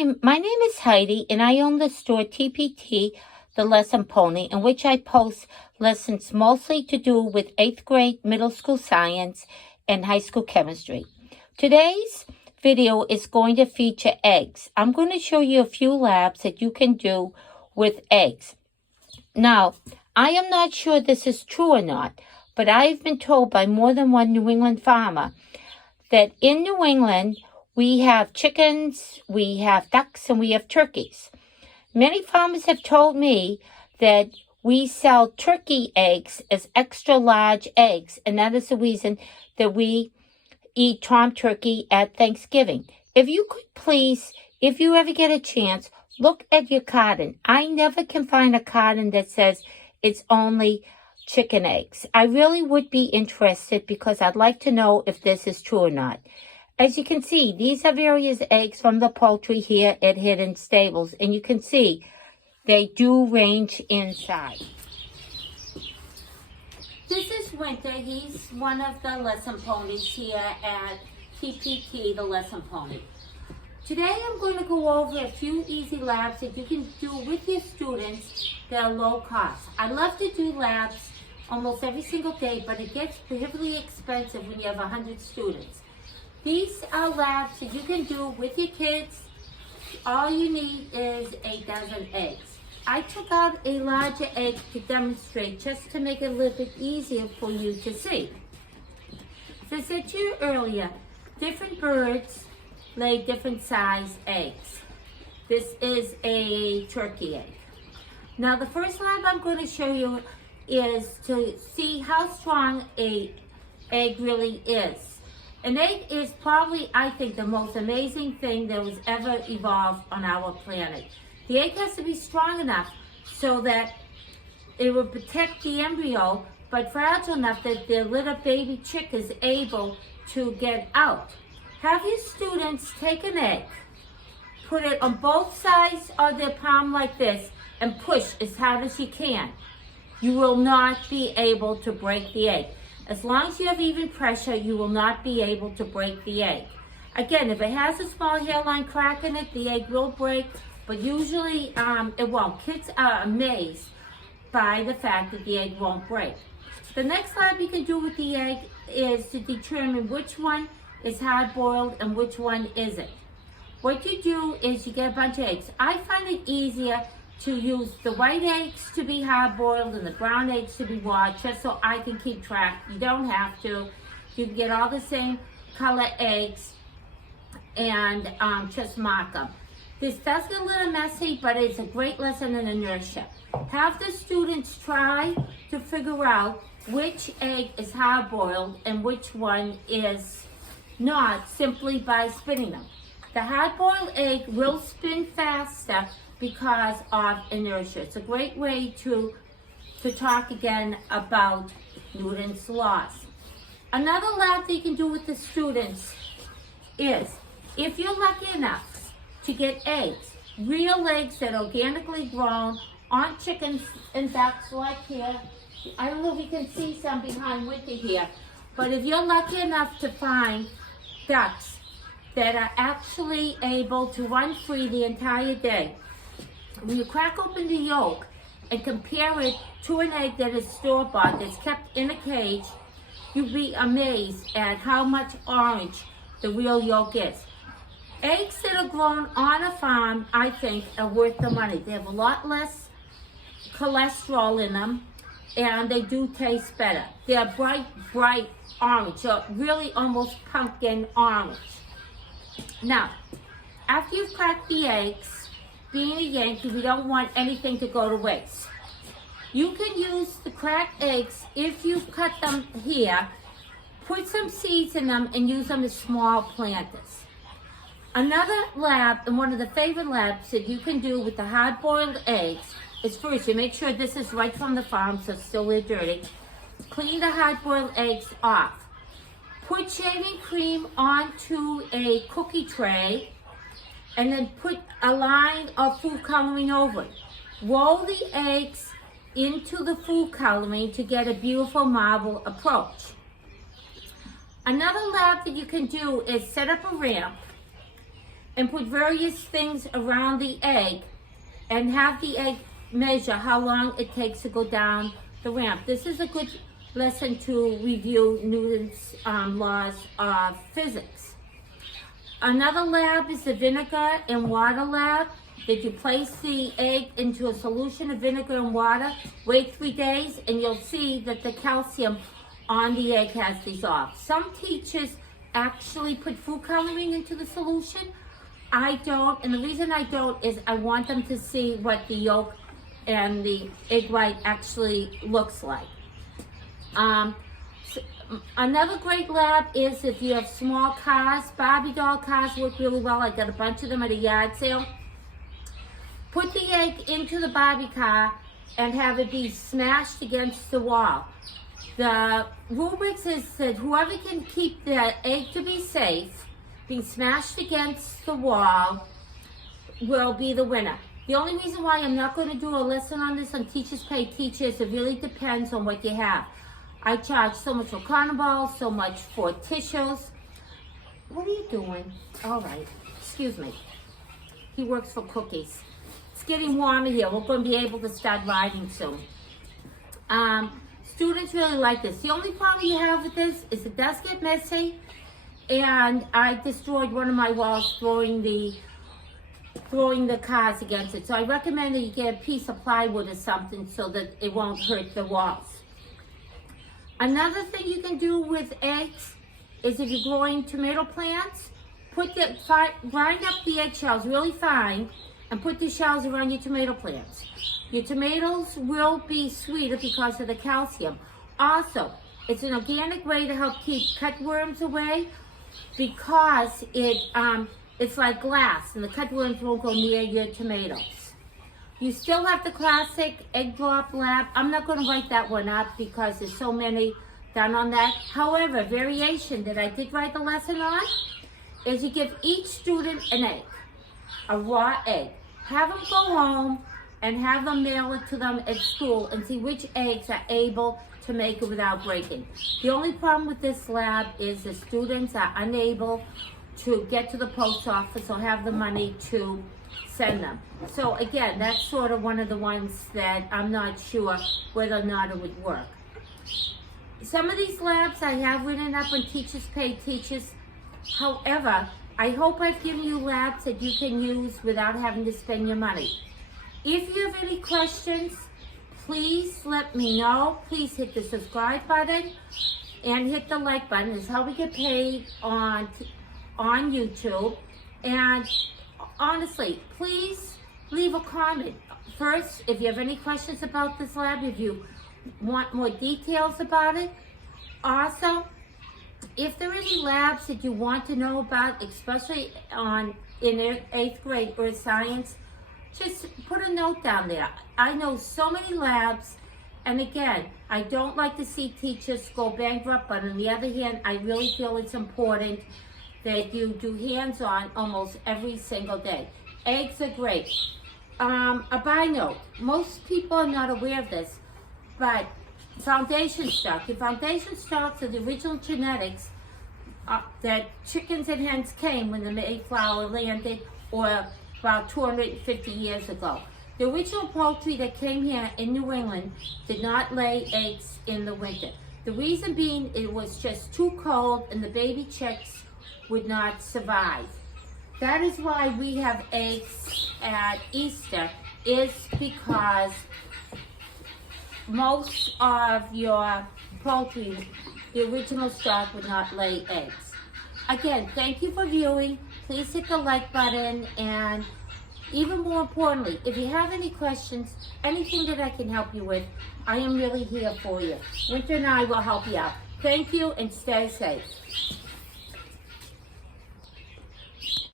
Hi, my name is Heidi, and I own the store TPT, The Lesson Pony, in which I post lessons mostly to do with 8th grade middle school science and high school chemistry. Today's video is going to feature eggs. I'm going to show you a few labs that you can do with eggs. Now, I am not sure this is true or not, but I've been told by more than one New England farmer that in New England, we have chickens, we have ducks, and we have turkeys. Many farmers have told me that we sell turkey eggs as extra large eggs, and that is the reason that we eat tom turkey at Thanksgiving. If you could please, if you ever get a chance, look at your carton. I never can find a carton that says it's only chicken eggs. I really would be interested because I'd like to know if this is true or not. As you can see, these are various eggs from the poultry here at Hidden Stables, and you can see they do range in size. This is Winter. He's one of the lesson ponies here at TPT, the lesson pony. Today I'm going to go over a few easy labs that you can do with your students that are low cost. I love to do labs almost every single day, but it gets prohibitively expensive when you have 100 students. These are labs that you can do with your kids. All you need is a dozen eggs. I took out a larger egg to demonstrate just to make it a little bit easier for you to see. As I said to you earlier, different birds lay different size eggs. This is a turkey egg. Now the first lab I'm going to show you is to see how strong an egg really is. An egg is probably, I think, the most amazing thing that was ever evolved on our planet. The egg has to be strong enough so that it will protect the embryo, but fragile enough that the little baby chick is able to get out. Have your students take an egg, put it on both sides of their palm like this, and push as hard as you can. You will not be able to break the egg. As long as you have even pressure, you will not be able to break the egg. Again, if it has a small hairline crack in it, the egg will break, but usually it won't. Kids are amazed by the fact that the egg won't break. The next lab you can do with the egg is to determine which one is hard-boiled and which one isn't. What you do is you get a bunch of eggs. I find it easier to use the white eggs to be hard-boiled and the brown eggs to be raw, just so I can keep track. You don't have to. You can get all the same color eggs and just mark them. This does get a little messy, but it's a great lesson in inertia. Have the students try to figure out which egg is hard-boiled and which one is not, simply by spinning them. The hard-boiled egg will spin faster because of inertia. It's a great way to talk again about Newton's laws. Another lab that you can do with the students is, if you're lucky enough to get eggs, real eggs that are organically grown on chickens and ducks like here. I don't know if you can see some behind Winter here, but if you're lucky enough to find ducks that are actually able to run free the entire day, when you crack open the yolk and compare it to an egg that is store-bought, that's kept in a cage, you'll be amazed at how much orange the real yolk is. Eggs that are grown on a farm, I think, are worth the money. They have a lot less cholesterol in them, and they do taste better. They're bright orange, so really almost pumpkin orange. Now, after you've cracked the eggs, being a Yankee, we don't want anything to go to waste. You can use the cracked eggs, if you cut them here, put some seeds in them and use them as small planters. Another lab, and one of the favorite labs that you can do with the hard-boiled eggs, is first, you make sure this is right from the farm, so it's still a little dirty. Clean the hard-boiled eggs off. Put shaving cream onto a cookie tray, and then put a line of food coloring over it. Roll the eggs into the food coloring to get a beautiful marble approach. Another lab that you can do is set up a ramp and put various things around the egg and have the egg measure how long it takes to go down the ramp. This is a good lesson to review Newton's laws of physics. Another lab is the vinegar and water lab. That you place the egg into a solution of vinegar and water, wait 3 days, and you'll see that the calcium on the egg has dissolved. Some teachers actually put food coloring into the solution. I don't, and the reason I don't is I want them to see what the yolk and the egg white actually looks like. Another great lab is if you have small cars. Barbie doll cars work really well. I got a bunch of them at a yard sale. Put the egg into the Barbie car and have it be smashed against the wall. The rubrics is that whoever can keep the egg to be safe, being smashed against the wall, will be the winner. The only reason why I'm not going to do a lesson on this on Teachers Pay Teachers, it really depends on what you have. I charge so much for carnival, so much for tissues. What are you doing? All right, excuse me. He works for cookies. It's getting warmer here. We're going to be able to start riding soon. Students really like this. The only problem you have with this is it does get messy, and I destroyed one of my walls throwing the cars against it. So I recommend that you get a piece of plywood or something so that it won't hurt the walls. Another thing you can do with eggs is if you're growing tomato plants, grind up the eggshells really fine and put the shells around your tomato plants. Your tomatoes will be sweeter because of the calcium. Also, it's an organic way to help keep cutworms away because it's like glass and the cutworms won't go near your tomatoes. You still have the classic egg drop lab. I'm not going to write that one up because there's so many done on that. However, variation that I did write the lesson on is you give each student an egg, a raw egg. Have them go home and have them mail it to them at school and see which eggs are able to make it without breaking. The only problem with this lab is the students are unable to get to the post office or have the money to send them. So again, that's sort of one of the ones that I'm not sure whether or not it would work. Some of these labs I have written up on Teachers Pay Teachers. However, I hope I've given you labs that you can use without having to spend your money. If you have any questions, please let me know. Please hit the subscribe button and hit the like button. It's how we get paid on YouTube. And honestly, please leave a comment. First, if you have any questions about this lab, if you want more details about it. Also, if there are any labs that you want to know about, especially in 8th grade earth science, just put a note down there. I know so many labs, and again, I don't like to see teachers go bankrupt, but on the other hand, I really feel it's important that you do hands-on almost every single day. Eggs are great. A buy note. Most people are not aware of this, but foundation stock. Your foundation stocks are the original genetics that chickens and hens came when the Mayflower landed, or about 250 years ago. The original poultry that came here in New England did not lay eggs in the winter. The reason being it was just too cold and the baby chicks would not survive. That is why we have eggs at Easter, is because most of your poultry, the original stock, would not lay eggs. Again, thank you for viewing. Please hit the like button, and even more importantly, if you have any questions, anything that I can help you with, I am really here for you. Winter and I will help you out. Thank you, and stay safe.